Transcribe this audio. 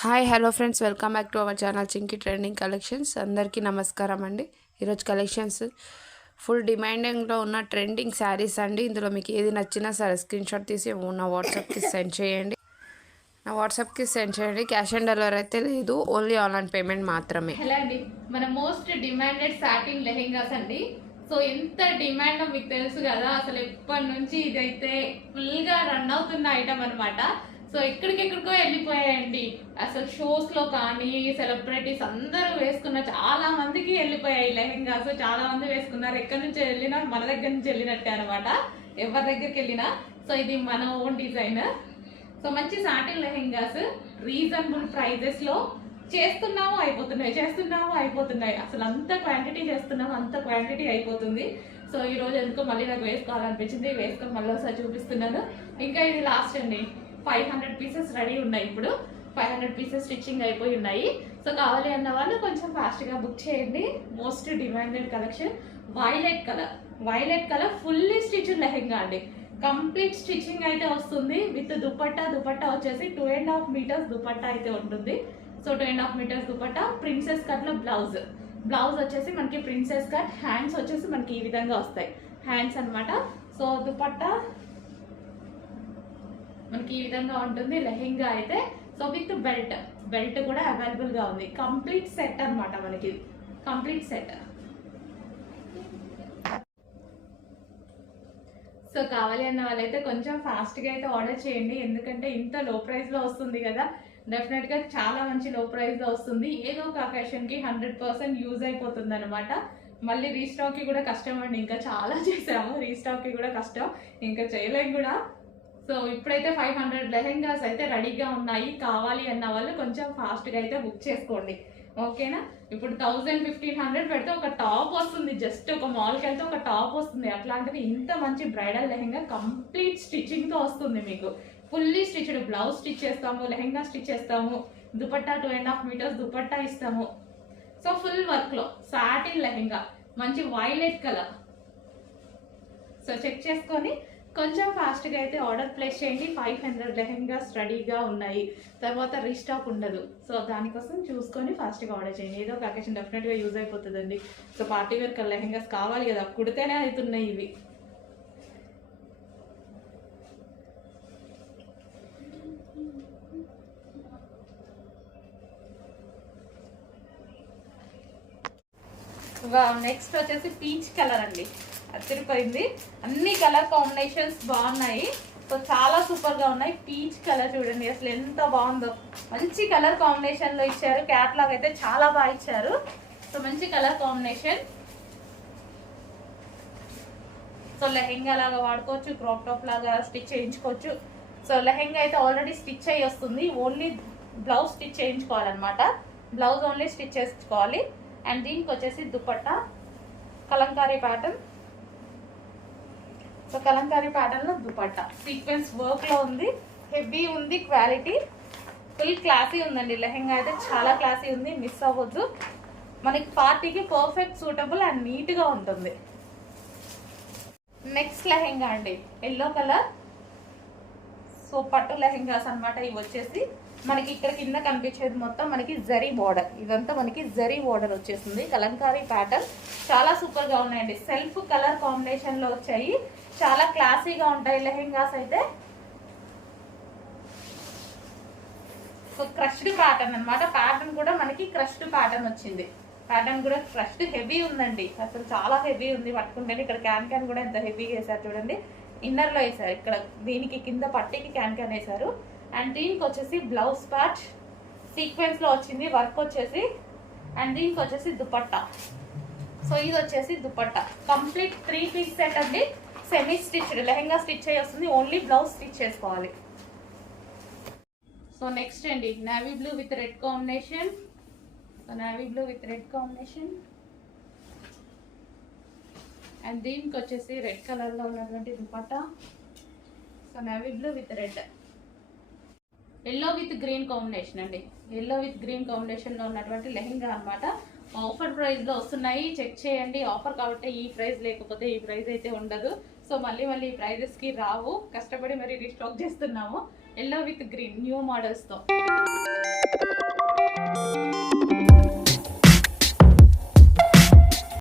Hi hello friends, welcome back to our channel Chinki trending collections. అందరికీ నమస్కారం అండి. ఈరోజు కలెక్షన్స్ ఫుల్ డిమాండింగ్లో ఉన్న ట్రెండింగ్ శారీస్ అండి. ఇందులో మీకు ఏది నచ్చినా సరే స్క్రీన్ షాట్ తీసి నా వాట్సాప్కి సెండ్ చేయండి. క్యాష్ ఆన్ డెలివరీ అయితే లేదు, ఓన్లీ ఆన్లైన్ పేమెంట్ మాత్రమే. హలో అండి, మన మోస్ట్ డిమాండెడ్ సాటిన్ లెహెంగాస్ అండి. సో ఎంత డిమాండ్ మీకు తెలుసు కదా, అసలు ఎప్పటి నుంచి ఇదైతే ఫుల్గా రన్ అవుతున్న ఐటమ్ అనమాట. సో ఎక్కడికెక్కడికో వెళ్ళిపోయాయండి. అసలు షోస్ లో కానీ సెలబ్రిటీస్ అందరూ వేసుకున్న చాలా మందికి వెళ్ళిపోయాయి లెహెంగాస్. చాలా మంది వేసుకున్నారు. ఎక్కడి నుంచి వెళ్ళినా మన దగ్గర నుంచి వెళ్ళినట్టే అనమాట, ఎవరి దగ్గరికి వెళ్ళినా. సో ఇది మన ఓన్ డిజైన్. సో మంచి సాటిన్ లెహెంగాస్ రీజనబుల్ ప్రైజెస్ లో చేస్తున్నాము అయిపోతున్నాయి. అసలు అంత క్వాంటిటీ చేస్తున్నాము, అంత క్వాంటిటీ అయిపోతుంది. సో ఈ రోజు ఎందుకో మళ్ళీ నాకు వేసుకోవాలనిపించింది, వేసుకొని మళ్ళీ ఒకసారి చూపిస్తున్నాను. ఇంకా ఇది లాస్ట్ అండి. 500 పీసెస్ రెడీ ఉన్నాయి. ఇప్పుడు 500 పీసెస్ స్టిచ్చింగ్ అయిపోయి ఉన్నాయి. సో కావాలి అన్న వాళ్ళు కొంచెం ఫాస్ట్గా బుక్ చేయండి. Most demanded collection violet colour fully stitched lehenga అండి. కంప్లీట్ స్టిచ్చింగ్ అయితే వస్తుంది విత్ దుపట్టా వచ్చేసి 2.5 మీటర్స్ దుపట్టా అయితే ఉంటుంది. So 2.5 meters dupatta, princess cut లో బ్లౌజ్ వచ్చేసి మనకి ప్రిన్సెస్ కట్, హ్యాండ్స్ వచ్చేసి మనకి ఈ విధంగా వస్తాయి హ్యాండ్స్ అనమాట. సో దుపట్టా మనకి ఈ విధంగా ఉంటుంది లెహెంగా అయితే. సో విత్ బెల్ట్ కూడా అవైలబుల్ గా ఉంది. కంప్లీట్ సెట్ అనమాట, మనకి కంప్లీట్ సెట్. సో కావాలి అన్న వాళ్ళైతే కొంచెం ఫాస్ట్గా అయితే ఆర్డర్ చేయండి, ఎందుకంటే ఇంత లో ప్రైస్లో వస్తుంది కదా. డెఫినెట్గా చాలా మంచి లో ప్రైస్లో వస్తుంది. ఏదో ఒక అకేషన్కి 100% యూజ్ అయిపోతుంది అనమాట. మళ్ళీ రీస్టాక్కి కూడా కష్టం అండి. ఇంకా చాలా చేసాము, రీస్టాక్కి కూడా కష్టం, ఇంకా చేయలేం కూడా. సో ఇప్పుడైతే 500 లెహెంగాస్ అయితే రెడీగా ఉన్నాయి. కావాలి అన్న వాళ్ళు కొంచెం ఫాస్ట్గా అయితే బుక్ చేసుకోండి, ఓకేనా. ఇప్పుడు 1000-1500 పెడితే ఒక టాప్ వస్తుంది, జస్ట్ ఒక మాల్కి వెళ్తే ఒక టాప్ వస్తుంది. అట్లాంటిది ఇంత మంచి బ్రైడల్ లెహెంగా కంప్లీట్ స్టిచ్చింగ్తో వస్తుంది మీకు. ఫుల్లీ స్టిచ్డ్ బ్లౌజ్ స్టిచ్ చేస్తాము, లెహెంగా స్టిచ్ చేస్తాము, దుపట్టా 2.5 మీటర్స్ దుపట్టా ఇస్తాము. సో ఫుల్ వర్క్లో సాటిన్ లెహెంగా, మంచి వైలెట్ కలర్. సో చెక్ చేసుకొని కొంచెం ఫాస్ట్గా అయితే ఆర్డర్ ప్లేస్ చేయండి. 500 లెహెంగాస్ రెడీగా ఉన్నాయి, తర్వాత రీస్టాక్ ఉండదు. సో దానికోసం చూసుకొని ఫాస్ట్గా ఆర్డర్ చేయండి. ఏదో ఒక అకేషన్ డెఫినెట్గా యూజ్ అయిపోతుందండి. సో పార్టీ వేర్ లెహెంగాస్ కావాలి కదా, కుడితేనే అవుతున్నాయి ఇవి. నెక్స్ట్ వచ్చేసి పీచ్ కలర్ అండి, అదిరిపోయింది. అన్ని కలర్ కాంబినేషన్స్ బాగున్నాయి. సో చాలా సూపర్ గా ఉన్నాయి. పీచ్ కలర్ చూడండి అసలు ఎంత బాగుందో, మంచి కలర్ కాంబినేషన్ లో ఇచ్చారు. క్యాట్లాగ్ అయితే చాలా బాగా ఇచ్చారు. సో మంచి కలర్ కాంబినేషన్. సో లెహెంగా లాగా వాడుకోవచ్చు, క్రాప్ టాప్ లాగా స్టిచ్ చేయించుకోవచ్చు. సో లెహెంగా అయితే ఆల్రెడీ స్టిచ్ అయ్యి వస్తుంది, ఓన్లీ బ్లౌజ్ స్టిచ్ చేయించుకోవాలన్నమాట. బ్లౌజ్ ఓన్లీ స్టిచ్ చేసుకోవాలి. అండ్ దీనికి వచ్చేసి dupatta Kalamkari pattern. So Kalamkari pattern లో దుపట్టా సీక్వెన్స్ వర్క్ లో ఉంది, హెవీ ఉంది, క్వాలిటీ ఫుల్ క్లాసీ ఉందండి. లెహెంగా అయితే చాలా క్లాసీ ఉంది, మిస్ అవ్వద్దు. మనకి పార్టీకి పర్ఫెక్ట్ సూటబుల్ అండ్ నీట్ గా ఉంటుంది. నెక్స్ట్ లెహెంగా అండి, ఎల్లో కలర్. సో పట్టు లెహెంగాస్ అనమాట ఇవి వచ్చేసి. మనకి ఇక్కడ కింద కనిపించేది మొత్తం మనకి జరీ బార్డర్, ఇదంతా మనకి జరీ బార్డర్ వచ్చేసింది. కలంకారీ ప్యాటర్న్ చాలా సూపర్ గా ఉన్నాయండి. సెల్ఫ్ కలర్ కాంబినేషన్ లో వచ్చాయి, చాలా క్లాసీగా ఉంటాయి లెహెంగాస్ అయితే. సో క్రష్డ్ ప్యాటర్న్ అనమాట. ప్యాటర్న్ కూడా మనకి క్రష్డ్ ప్యాటర్న్ వచ్చింది. ప్యాటర్న్ కూడా క్రష్డ్ హెవీ ఉందండి, అసలు చాలా హెవీ ఉంది. పట్టుకుంటే ఇక్కడ క్యాన్ కూడా ఎంత హెవీగా వేసారు చూడండి. ఇన్నర్ లో వేసారు, ఇక్కడ దీనికి కింద పట్టికి క్యాన్ వేసారు. అండ్ దీనికి వచ్చేసి బ్లౌజ్ పార్ట్ సీక్వెన్స్ లో వచ్చింది, వర్క్ వచ్చేసి. అండ్ దీనికి వచ్చేసి దుపట్టా. సో ఇది వచ్చేసి దుపట్టా కంప్లీట్ 3 పీస్ సెట్ అండి. సెమీ స్టిచ్డ్ లెహెంగా స్టిచ్ అయ్యి వస్తుంది, ఓన్లీ బ్లౌజ్ స్టిచ్ చేసుకోవాలి. సో నెక్స్ట్ అండి, navy blue with red combination. And దీనికి వచ్చేసి రెడ్ కలర్ లో ఉన్నటువంటి dupatta. So navy blue with red, yellow with green combination అండి. ఎల్లో విత్ గ్రీన్ కాంబినేషన్ లో ఉన్నటువంటి లెహెంగా అనమాట. ఆఫర్ ప్రైస్ లో వస్తున్నాయి, చెక్ చేయండి. ఆఫర్ కాబట్టి ఈ ప్రైస్, లేకపోతే ఈ ప్రైస్ అయితే ఉండదు. సో మళ్ళీ ఈ ప్రైజెస్ కి రావు, కష్టపడి మరి రీస్టాక్ చేస్తున్నాము. Yellow with green new models తో.